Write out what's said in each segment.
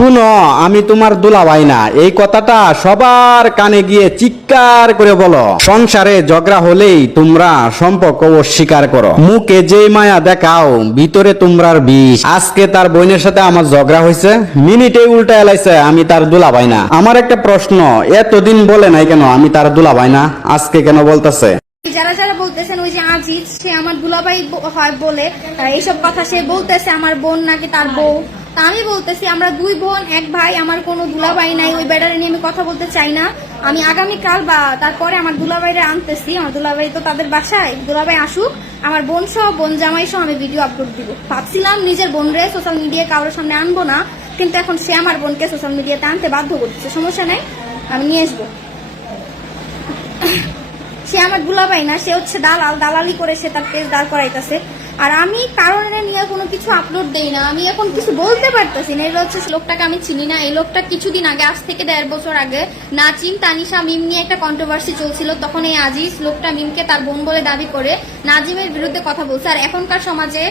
শুনো, আমি তোমার দুলাভাই না। এই কথাটা সবার কানে গিয়ে চিৎকার করে বলো। সংসারে ঝগড়া হলেই তোমরা সম্পর্ক অস্বীকার করো। মুখে যে মায়া দেখাও, ভিতরে তোমরার বিষ। আজকে তার বোনের সাথে আমার ঝগড়া হয়েছে। মিনিটে উল্টা এলাইছে, আমি তার দুলাভাই না। আমার একটা প্রশ্ন, এতদিন বলে নাই কেন আমি তার দুলাভাই না? আজকে কেন বলতেছে? যারা যারা বলতেছেন ওই যে আজিজ, সে আমার দুলাভাই হয় বলে এইসব কথা সে বলতেছে, আমার বোন নাকি তার বউ। তা আমি বলতেছি, আমরা দুই বোন, এক ভাই, আমার কোনো দুলাভাই নাই, ওই ব্যাটারে নিয়ে আমি কথা বলতে চাই না। আমি আগামীকাল বা তারপরে আমার দুলা দুলাভাইরা আনতেছি, আমার দুলাভাই তো তাদের বাসায়। দুলা দুলাভাই আসুক, আমার বোন সহ বোন জামাই সহ আমি ভিডিও আপলোড দিব। ভাবছিলাম নিজের বোন রে সোশ্যাল মিডিয়ায় কারোর সামনে আনব না, কিন্তু এখন সে আমার বোনকে সোশ্যাল মিডিয়াতে আনতে বাধ্য করতেছে। সমস্যা নাই, আমি নিয়ে আসব। সে আমার দুলা দুলাভাই না, সে হচ্ছে দালাল, দালালি করে সে তার পেজ দাঁড় করাইতেছে। আর আমি কারণে নিয়ে কোনো কিছু আপলোড দেই না। আমি এখন কিছু বলতে পারতেছি না। এটা হচ্ছে লোকটাকে আমি চিনি না। এই লোকটা কিছুদিন আগে, আজ থেকে দেড় বছর আগে নাচিম তানিশা মিম নিয়ে একটা কন্ট্রোভার্সি চলছিল। তখন এই আজিজ লোকটা মিমকে তার বোন বলে দাবি করে নাজিমের বিরুদ্ধে কথা বলছে। আর এখনকার সমাজে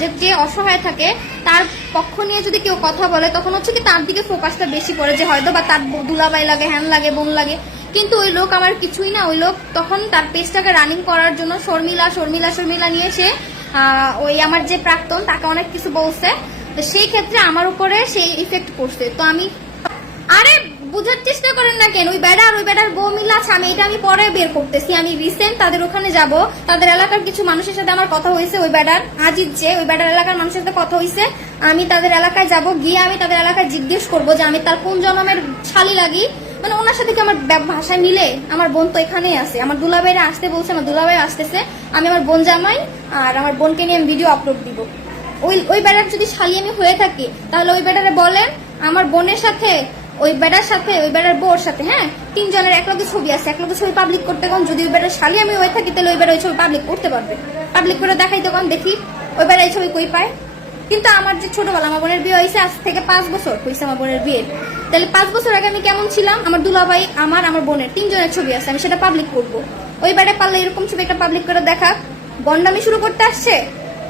যে যে অসহায় থাকে, তার পক্ষ নিয়ে যদি কেউ কথা বলে, তখন হচ্ছে কি তার দিকে ফোকাসটা বেশি করে যে হয়তো বা তার দুলাবাই লাগে, হ্যান লাগে, বোন লাগে। কিন্তু ওই লোক আমার কিছুই না। ওই লোক তখন তার পেজটাকে রানিং করার জন্য শর্মিলা শর্মিলা শর্মিলা নিয়ে সে ওই আমার যে প্রাক্তন, তাকে অনেক কিছু বলছে। তো সেই ক্ষেত্রে আমার উপরে সেই ইফেক্ট পড়ছে তো আমি আরে, বুঝার চেষ্টা করেন না কেন, ওই বেড়ার ওই বেড়ার বউ মিল আছে, আমি এটা আমি পরে বের করতেছি। আমি রিসেন্ট তাদের ওখানে যাব, তাদের এলাকার কিছু মানুষের সাথে আমার কথা হয়েছে, ওই বেড়ার আজিজ যে, ওই বেড়ার এলাকার মানুষের সাথে কথা হয়েছে। আমি তাদের এলাকায় যাব, গিয়ে আমি তাদের এলাকায় জিজ্ঞেস করব যে আমি তার কোন জন্মের শালি লাগি মানে ওনার সাথে কি আমার ভাষায় মিলে? আমার বোন তো এখানেই আছে। আমার দুলা দুলাভাইরা আসতে বলছে, আমার দুলা দুলাভাই আসতেছে। আমি আমার বোন জামাই, আর আমার বোনকে নিয়ে আমি ভিডিও আপলোড দিব। ওই ওই বেড়ার যদি শালি আমি হয়ে থাকি, তাহলে ওই বেড়ারে বলেন, আমার বোনের সাথে, ওই বেড়ার সাথে, ওই বেড়ার বউর সাথে হ্যাঁ? তিনজনের এক লগে ছবি আছে। এক লগে ছবি পাবলিক করতে কোন যদি ওই বেড়ার শালি আমি হয়ে থাকি, তাহলে ওই বেড়া ওই ছবি পাবলিক করতে পারবে। পাবলিক করে দেখাইতে কোন দেখি, ওই বেড়া এই ছবি কই পায়? কিন্তু আমার যে ছোটবেলা, আমার বোনের বিয়ে হয়েছে আজ থেকে পাঁচ বছর, হয়েছে আমার বোনের বিয়ে। তাহলে পাঁচ বছর আগে আমি কেমন ছিলাম? আমার দুলাভাই, আমার আমার বোনের তিনজনের ছবি আছে, আমি সেটা পাবলিক করব। ওই বেড়ে পারলে এরকম ছবি একটা পাবলিক করে দেখা। বন্ডামি শুরু করতে আসছে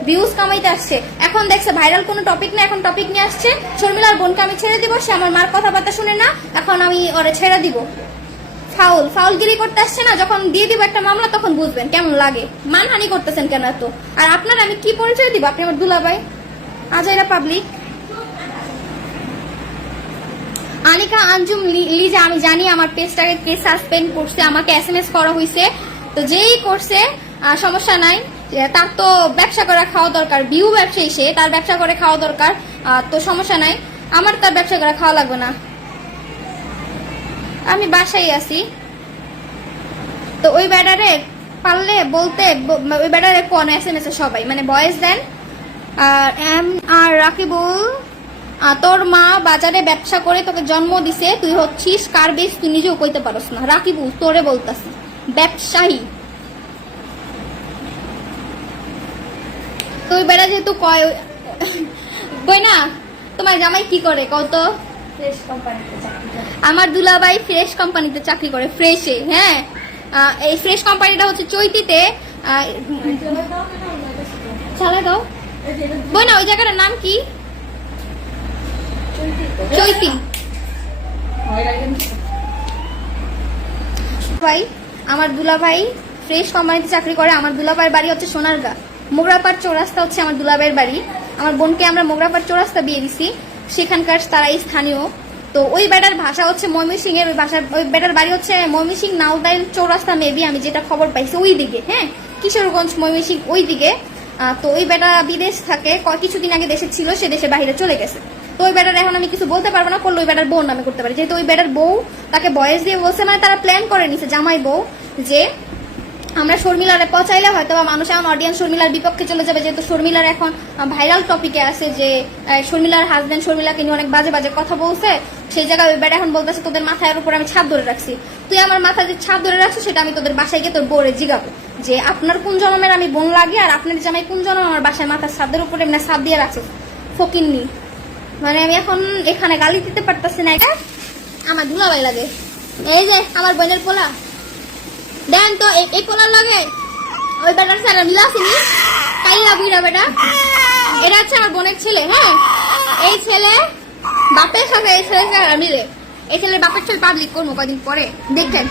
ভিউজ কামাইতে আসছে। এখন দেখছে ভাইরাল কোনো টপিক না এখন টপিক নিয়ে আসছে। শর্মিলার বোনকে আমি ছেড়ে দিব, সে আমার মার কথাবার্তা শুনে না, এখন আমি ওরে ছেড়ে দিব। ফাউল, ফাউলগিরি করতে আসছে না, যখন দিয়ে দিব একটা মামলা, তখন বুঝবেন কেমন লাগে। মানহানি করতেছেন কেন এত? আর আপনার আমি কি পরিচয় দিব? আপনি আমার দুলাভাই? আজাইরা পাবলিক আনিকা, আঞ্জুম লিজা, আমি জানি আমার পেজটাকে কে সাসপেন্ড করছে, আমাকে এস এম এস করা হয়েছে তো যেই করছে সমস্যা নাই। তার তো ব্যবসা করে খাওয়া দরকার বিউ ব্যবসায়ী সে, তার ব্যবসা করে খাওয়া দরকার তো সমস্যা নাই। আমার তার ব্যবসা করে খাওয়া লাগবে না। আমি বাসায় আছি। তো ওই ব্যাটারে পারলে বলতে ওই ব্যাটারে কোন এস এম এস সবাই মানে বয়েস দেন। আর এম আর রাকিবুল তোর মা বাজারে ব্যবসা করে তোকে জন্ম দিছে তুই হচ্ছিস কার বেশ তুই নিজেও কইতে পারস না। রাকিবুল তোরে বলতাছি ব্যবসায়ী। তো ওই বেড়া যেহেতু কয় বই না তোমার জামাই কি করে কত আমার দুলাভাই ফ্রেশ কোম্পানিতে চাকরি করে ফ্রেশে হ্যাঁ? এই ফ্রেশ কোম্পানিটা হচ্ছে চৈতিতে চালাগাঁও বই না ওই জায়গাটার নাম কি চৈতি ভাই, আমার দুলা ভাই ফ্রেশ কোম্পানিতে চাকরি করে। আমার দুলাভাইয়ের বাড়ি হচ্ছে সোনারগা। মোগরাপাড় চৌরাস্তা হচ্ছে আমার দুলাভাইয়ের বাড়ি। আমার বোনকে আমরা মোগরাপাড় চৌরাস্তা বিয়ে দিছি। সেখানকার তারাই স্থানীয়। তো ওই বেটার ভাষা হচ্ছে ময়মনসিং এর ওই ভাষার ওই বেটার বাড়ি হচ্ছে ময়মনসিং নাউদাইল চৌরাস্তা মেবি আমি যেটা খবর পাইছি ওই দিকে হ্যাঁ? কিশোরগঞ্জ ময়মনসিং ওই দিকে তো ওই বেটা বিদেশ থাকে কিছুদিন আগে দেশে ছিল, সে দেশে বাইরে চলে গেছে। তো ওই বেটার এখন আমি কিছু বলতে পারব না, করলে ওই বেটার বউ নামে করতে পারি। যেহেতু ওই বেটার বউ, তাকে বয়স দিয়ে বলছে মানে তারা প্ল্যান করে নিছে, জামাই বউ, যে আমরা শর্মিলারে পচাইলে হয়তো বা মানুষ এখন অডিয়েন্স শর্মিলার বিপক্ষে চলে যাবে, যেহেতু শর্মিলার এখন ভাইরাল টপিকে আছে যে শর্মিলার হাজবেন্ড শর্মিলাকে নিয়ে অনেক বাজে বাজে কথা বলছে। সেই জায়গায় ওই বেটা এখন বলতেছে, তোদের মাথার উপর আমি ছাদ ধরে রাখছি। তুই আমার মাথায় যে ছাদ ধরে রাখছিস, সেটা আমি তোদের বাসায় গিয়ে তোর বউরে জিগাবো। যে আপনার কোন জন্মের আমি বোন লাগে, আর আপনার জামাই কোন জন্ম আমার বাসায় মাথার ছাদের উপরে এমনি ছাদ দিয়ে রাখছিস ফকিন্নি। মানে আমি এখন এখানে গালি দিতে পারতাছি না। এটা আমার ধুলাবাই লাগে। এই যে, আমার বোনের পোলা। দেন তো এই- পোলার লাগে ওই বেটার স্যার মিলা আসেনি। কাইলা বুড়া বেটা। এটা হচ্ছে আমার বোনের ছেলে হ্যাঁ? এই ছেলে বাপের সাথে, এই ছেলে সাথে মিলে এই ছেলের বাপের ছেলে পাবলিক করব কদিন পরে। দেখেন।